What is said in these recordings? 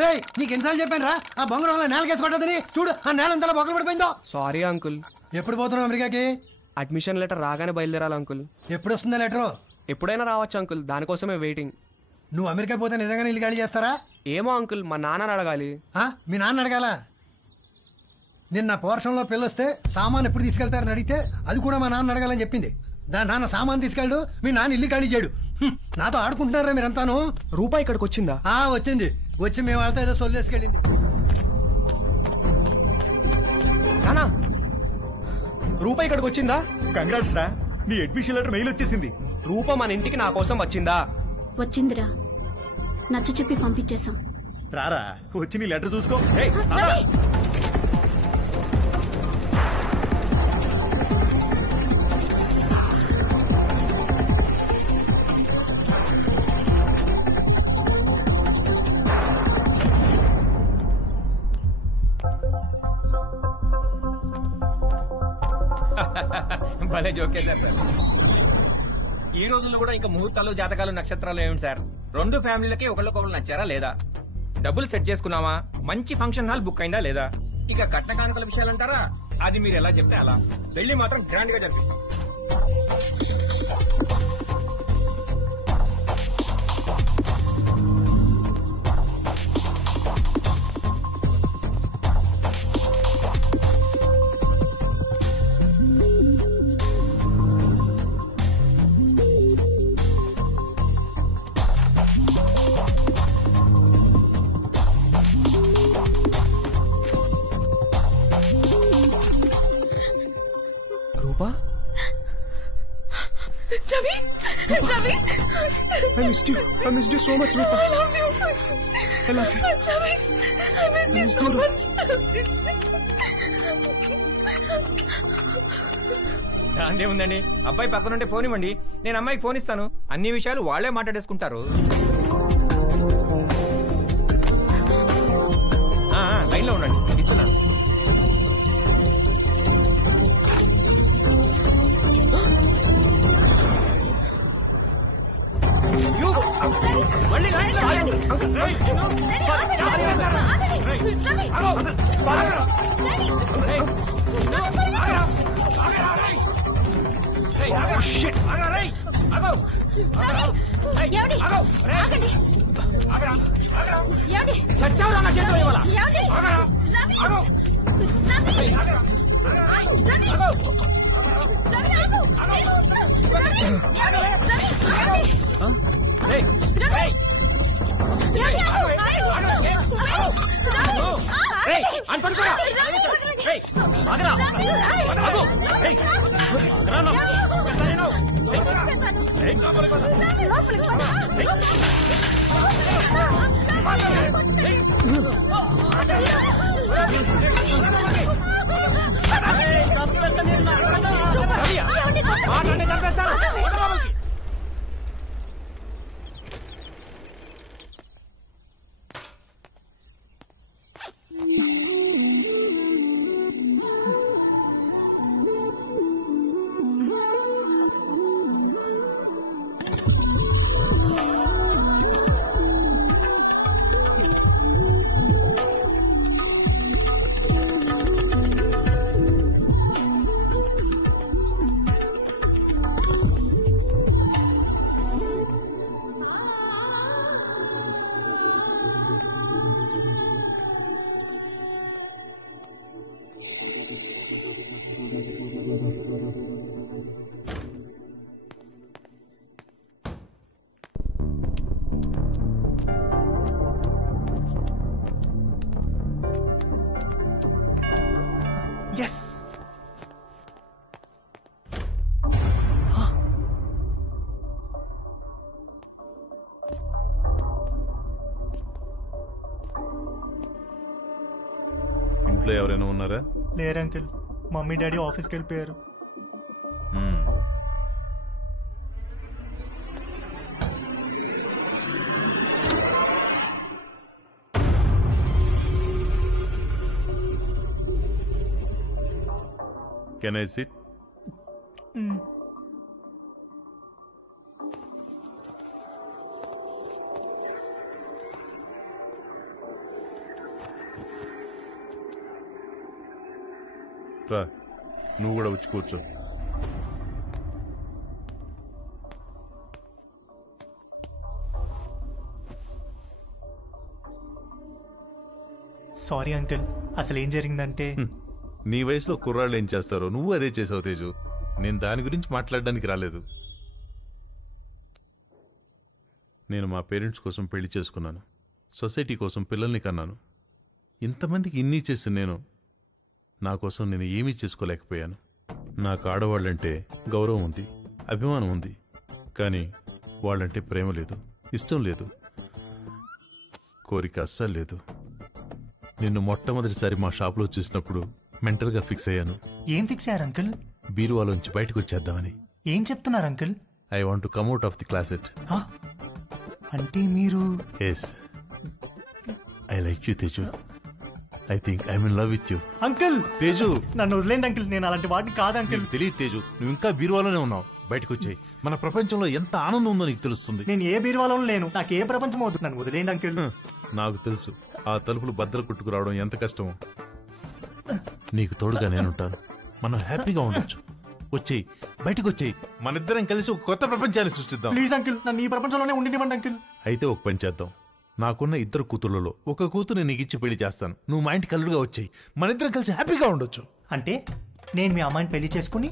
రే నీకు ఎన్నిసార్లు చెప్పాను రా ఆ బొంగరం నేలకేసి కొట్టదని. చూడు ఆ నేల అంతా బొక్కలు పడిపోయిందో. Sorry uncle. ఎప్పుడు పోతున్నావు అమెరికాకి? అడ్మిషన్ లెటర్ రాగానే బయలుదేరాలి అంకుల్. ఎప్పుడు వస్తుందా లెటరు? ఎప్పుడైనా రావచ్చు అంకుల్, దానికోసమే వెయిటింగ్. నువ్వు అమెరికా పోతే నిజంగానే ఇల్లు ఖాళీ చేస్తారా? ఏమో అంకుల్, మా నాన్నని అడగాలి. మీ నాన్న అడగాల? నిన్న పోర్షన్లో పిల్లొస్తే సామాన్ ఎప్పుడు తీసుకెళ్తారని అడిగితే అది కూడా మా నాన్న అడగాలని చెప్పింది. దాని నాన్న సామాన్ తీసుకెళ్ళడు, మీ నాన్న ఇల్లు ఖాళీ చేయడు. నాతో ఆడుకుంటున్నారా మీరంతాను? రూపాయి ఇక్కడికి వచ్చిందా? వచ్చింది. వచ్చి మేము వాళ్ళతో ఏదో సొల్లేసుకెళ్ళింది. రూపాయి ఇక్కడికి వచ్చిందా? కంగ్రాట్స్ రా, నీ అడ్మిషన్ లెటర్ మెయిల్ వచ్చేసింది. రూప మన ఇంటికి నా కోసం వచ్చిందా? వచ్చిందిరా, నచ్చ చెప్పి పంపించేశాం. రారా వచ్చి నీ లెటర్ చూసుకో. భలే జోకేశారు సార్. ఈ రోజుల్లో కూడా ఇంకా ముహూర్తాలు, జాతకాలు, నక్షత్రాలు ఏమిటి సార్? రెండు ఫ్యామిలీలకి ఒకళ్ళకొకళ్ళు నచ్చారా లేదా? డబ్బులు సెట్ చేసుకున్నావా? మంచి ఫంక్షన్ హాల్ బుక్ అయిందా లేదా? ఇక కట్న కానుకల విషయాలు అంటారా? అది మీరు ఎలా చెప్తే అలా. పెళ్లి మాత్రం గ్రాండ్ గా జరిగింది. I missed you. I missed you so much, Rupa. I love you. I love you. I missed you so much. దాందే ఉందండి, అబ్బాయి పక్కనుంటే ఫోన్ ఇవ్వండి, నేను అమ్మాయికి ఫోన్ ఇస్తాను. అన్ని విషయాలు వాళ్లే మాట్లాడేసుకుంటారు. లైన్ లో ఉండండి, ఇస్తున్నా. చచ్చావురా నా చేతిలో ఇవాళ. ఇంట్లో ఎవరైనా ఉన్నారా? లేరు అంకిల్, మమ్మీ డాడీ ఆఫీస్కి వెళ్ళిపోయారు. Can I sit? రా, నువ్వు కూడా వచ్చి కూర్చో. సారీ అంకుల్, అసలు ఏం జరిగిందంటే నీ వయసులో కుర్రాళ్ళు ఏం చేస్తారో నువ్వు అదే చేసావు తేజు. నేను దాని గురించి మాట్లాడడానికి రాలేదు. నేను మా పేరెంట్స్ కోసం పెళ్లి చేసుకున్నాను, సొసైటీ కోసం పిల్లల్ని కన్నాను. ఇంతమందికి ఇన్ని చేసి నా కోసం నేను ఏమీ చేసుకోలేకపోయాను. నాకు ఆడవాళ్ళంటే గౌరవం ఉంది, అభిమానం ఉంది, కానీ వాళ్ళంటే ప్రేమ లేదు, ఇష్టం లేదు, కోరిక అస్సలు లేదు. నిన్ను మొట్టమొదటిసారి మా షాప్లో చూసినప్పుడు మెంటల్గా ఫిక్స్ అయ్యాను. ఏం ఫిక్స్ అయ్యారు అంకుల్? బీరువాలోంచి బయటకు వచ్చేద్దామని. ఏం చెప్తున్నారు uncle? I want to come out of the closet. అంటే మీరు? Yes, I like you Teju. I think I'm in love with you. Uncle Teju, నన్ను వదిలేండి అంకుల్, నేను అలాంటి వాడిని కాదు అంకుల్. నీకు తెలియదు తేజు, నువ్వు ఇంకా బీరువాలోనే ఉన్నావు. బయటకు వచ్చాయి, మన ప్రపంచంలో ఎంత ఆనందం ఉందో నీకు తెలుస్తుంది. నేను ఏ బీరువాలో లేను, నాకు ఏ ప్రపంచం అవుతుంది, నన్ను వదిలేండి అంకుల్. నాకు తెలుసు ఆ తలుపులు బద్దలు కొట్టుకురావడం ఎంత కష్టమో. నీకు తోడుగా నేనుంటాను, మనం హ్యాపీగా ఉండొచ్చు. వచ్చేయి, బయటకు వచ్చేయి, మనిద్దరం కలిసి ఒక కొత్త ప్రపంచాన్ని సృష్టిద్దాం. ప్లీజ్ అంకుల్, నన్ను ఈ ప్రపంచంలోనే ఉండినివ్వండి అంకుల్. అయితే ఒక పని చేద్దాం. నాకున్న 2 కూతుర్లలో ఒక కూతురు నీకు ఇచ్చి పెళ్లి చేస్తాను. నువ్వు మా ఇంటికి అల్లుడుగా వచ్చేయి, మనిద్దరం కలిసి హ్యాపీగా ఉండొచ్చు. అంటే నేను మీ అమ్మాయిని పెళ్లి చేసుకుని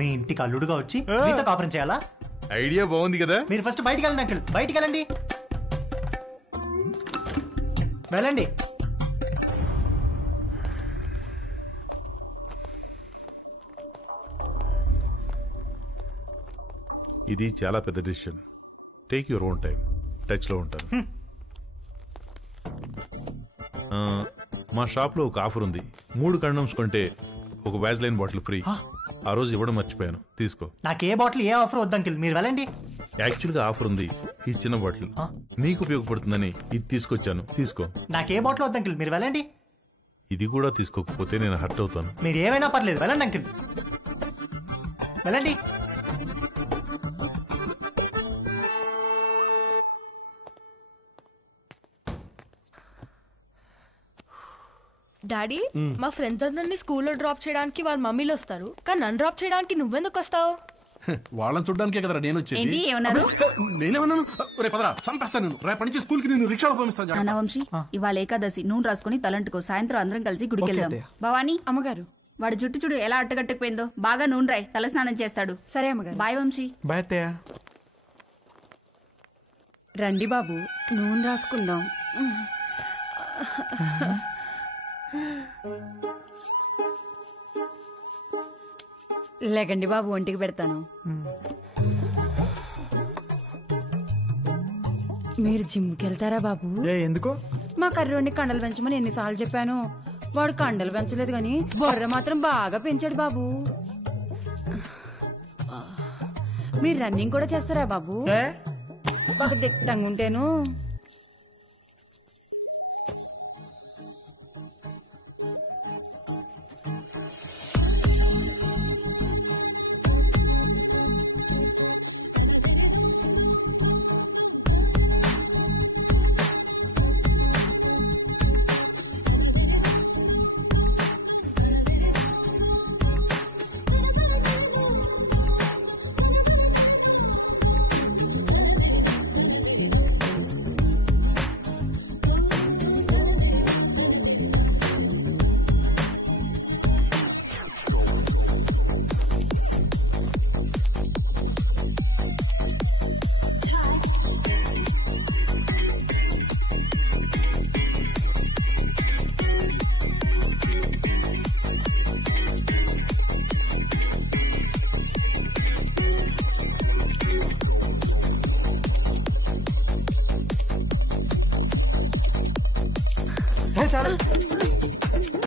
మీ ఇంటికి అల్లుడుగా వచ్చి మీతో కాపురం చేయాలా? ఐడియా బాగుంది కదా. మీరు ఫస్ట్ బయటికి వెళ్ళండి అంకుల్, బయటికి వెళ్ళండి, వెళ్ళండి. ఇది చాలా పెద్ద decision. Take your own time. Touch లో ఉంటాను. మా షాప్ లో ఒక ఆఫర్ ఉంది. 3 కండమ్స్ కొంటే ఒక వ్యాజ్లైన్ బాటిల్ ఫ్రీ. ఆ రోజు ఇవ్వడం మర్చిపోయాను, తీసుకో. నాకే బాటిల్ ఏ ఆఫర్ వద్దు అంకుల్, మీరు వెళ్ళండి. యాక్చువల్ గా ఆఫర్ ఉంది. ఈ చిన్న బాటిల్ నీకు ఉపయోగపడుతుందని ఇది తీసుకొచ్చాను, తీసుకో. నాకే బాటిల్ వద్దు అంకుల్, మీరు వెళ్ళండి. ఇది కూడా తీసుకోకపోతే నేను హర్ట్ అవుతాను. మీరు ఏమైనా పర్లేదు, వెళ్ళండి అంకుల్, వెళ్ళండి. డాడీ, మా ఫ్రెండ్స్ అందరినీ స్కూల్లో డ్రాప్ చేయడానికి వాళ్ళ మమ్మీలు వస్తారు, కానీ నన్ను డ్రాప్ చేయడానికి నువ్వెందుకు వస్తావు? వాళ్ళని చూడడానికే కదా నేను వచ్చేది. ఏమన్నారు? నేనేమన్నాను? రేపు పదరా, చంపేస్తాను నేను. రేపటి నుంచి స్కూల్ కి నేను రిక్షాలో పంపిస్తాను. అన్నవంశీ, ఇవాళ ఏకాదశి, నూనె రాసుకుని తలంటుకో. సాయంత్రం అందరం కలిసి గుడికి వెళ్దాం. భవానీ అమ్మగారు, వాడు జుట్టు చూడు ఎలా అట్టగట్టుకుపోయిందో. బాగా నూనె రాయి, తల స్నానం చేస్తాడు. సరే అమ్మగారు. బాయ్ వంశీ. బాయ్ అత్తయ్య. రండి బాబు, నూనె రాసుకుందాం. లేకండి బాబు, ఒంటికి పెడతాను. మీరు జిమ్కి వెళ్తారా బాబు? ఎందుకు? మా కర్రోడిని కండలు పెంచమని ఎన్నిసార్లు చెప్పాను. వాడు కండలు పెంచలేదు గాని బొర్ర మాత్రం బాగా పెంచాడు బాబు. మీరు రన్నింగ్ కూడా చేస్తారా బాబు? బాగా దిట్టంగా ఉంటేను. చాలా